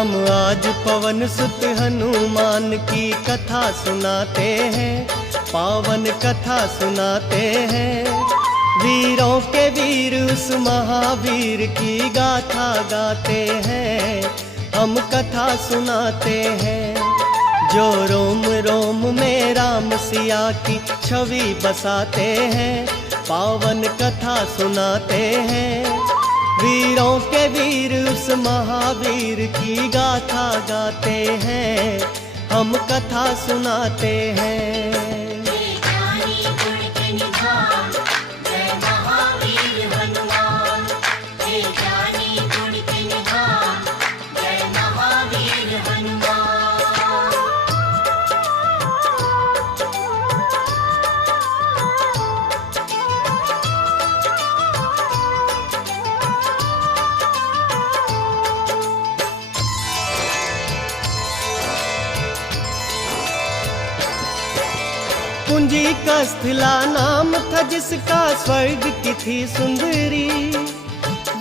हम आज पवन सुत हनुमान की कथा सुनाते हैं, पावन कथा सुनाते हैं। वीरों के वीर उस महावीर की गाथा गाते हैं, हम कथा सुनाते हैं। जो रोम रोम में राम सिया की छवि बसाते हैं, पावन कथा सुनाते हैं। वीरों के वीर उस महावीर की गाथा गाते हैं, हम कथा सुनाते हैं। कुंजी का स्थिला नाम था जिसका स्वर्ग की थी सुंदरी।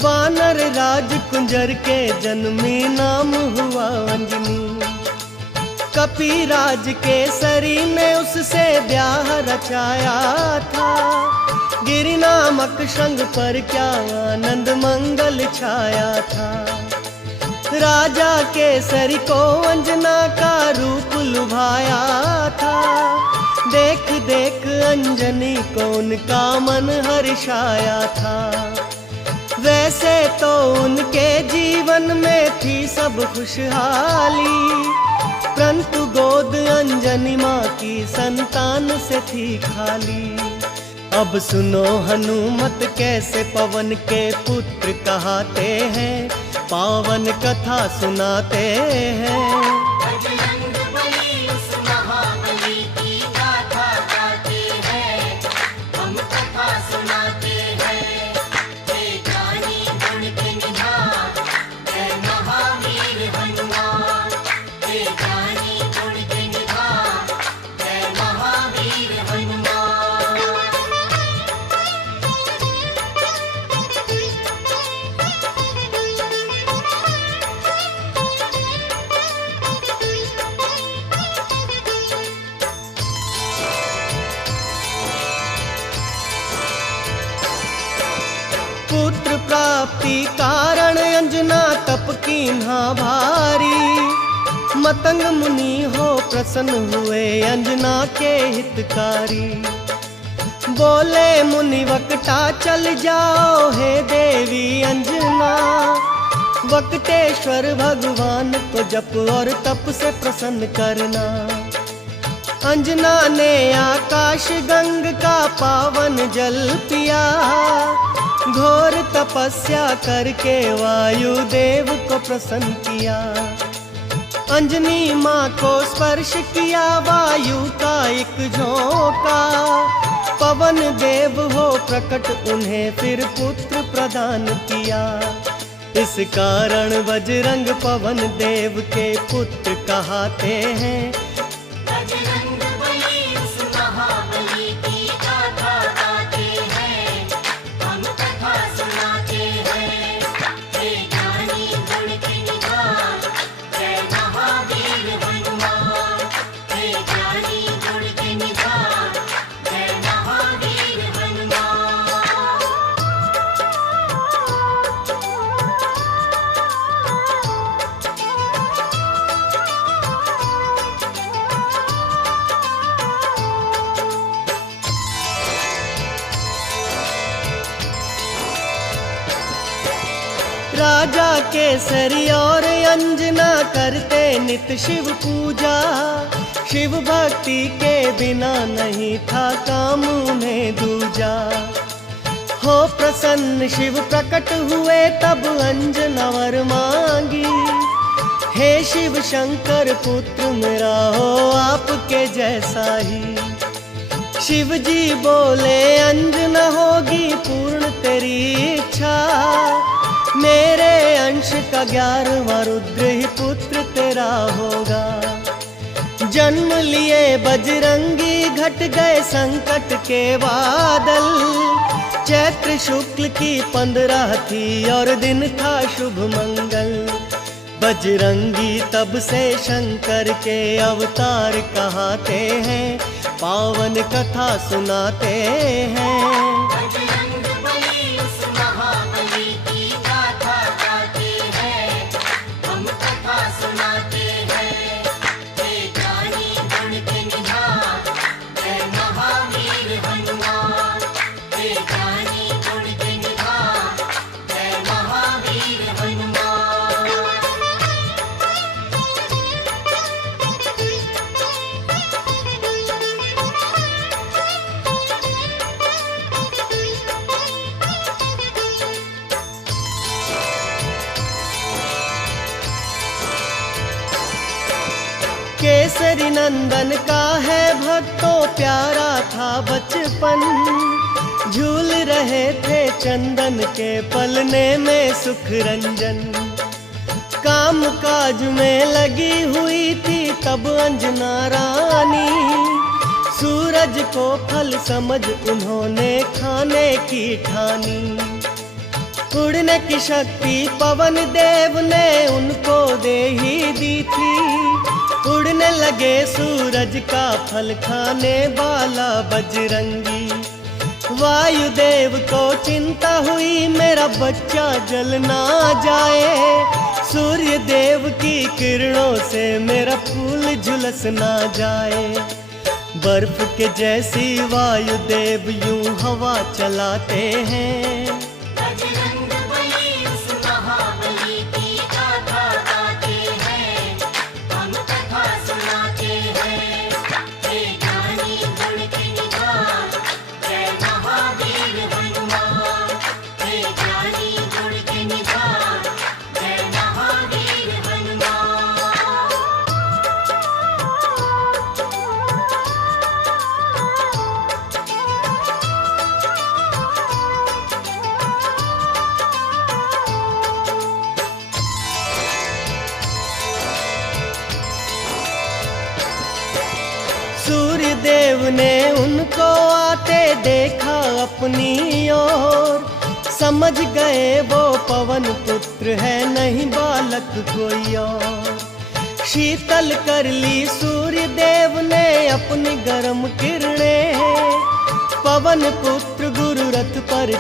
वानर राज कुंजर के जन्मी नाम हुआ अंजनी। कपिराज केसरी ने उससे ब्याह रचाया था। गिरि नामक शृंग पर क्या आनंद मंगल छाया था। राजा केसरी को अंजना का रूप लुभाया था। देख देख अंजनी को उनका मन हर्षाया था। वैसे तो उनके जीवन में थी सब खुशहाली, परंतु गोद अंजनी माँ की संतान से थी खाली। अब सुनो हनुमत कैसे पवन के पुत्र कहाते हैं, पावन कथा सुनाते हैं। पुत्र प्राप्ति कारण अंजना तप कीन्हा भारी। मतंग मुनि हो प्रसन्न हुए अंजना के हितकारी। बोले मुनि वक्ता चल जाओ हे देवी अंजना। वक्तेश्वर भगवान को जप और तप से प्रसन्न करना। अंजना ने आकाश गंग का पावन जल पिया। घोर तपस्या करके वायु देव को प्रसन्न किया। अंजनी माँ को स्पर्श किया वायु का एक झोंका। पवन देव हो प्रकट उन्हें फिर पुत्र प्रदान किया। इस कारण बजरंग पवन देव के पुत्र कहाते हैं। राजा केसरी और अंजना करते नित शिव पूजा। शिव भक्ति के बिना नहीं था काम उन्हें दूजा। हो प्रसन्न शिव प्रकट हुए तब अंजना वर मांगी। हे शिव शंकर पुत्र मेरा हो आपके जैसा ही। शिव जी बोले अंजना होगी पूर्ण तेरी इच्छा। मेरे अंश का 11वां रुद्र ही पुत्र तेरा होगा। जन्म लिए बजरंगी घट गए संकट के बादल। चैत्र शुक्ल की 15 थी और दिन था शुभ मंगल। बजरंगी तब से शंकर के अवतार कहाते हैं, पावन कथा सुनाते हैं। केसरी नंदन का है भक्तों प्यारा था बचपन, झूल रहे थे चंदन के पलने में सुख रंजन। काम काज में लगी हुई थी तब अंजना रानी, सूरज को फल समझ उन्होंने खाने की ठानी। उड़ने की शक्ति पवन देव ने उनको दे ही दी थी, उड़ने लगे सूरज का फल खाने वाला बजरंगी। वायुदेव को चिंता हुई मेरा बच्चा जल ना जाए, सूर्य देव की किरणों से मेरा फूल झुलस ना जाए। बर्फ के जैसी वायुदेव यूं हवा चलाते हैं, सूर्य देव ने उनको आते देखा अपनी ओर, समझ गए वो पवन पुत्र है नहीं बालक कोई और। शीतल कर ली सूर्य देव ने अपनी गर्म किरणें, पवन पुत्र गुरु रथ पर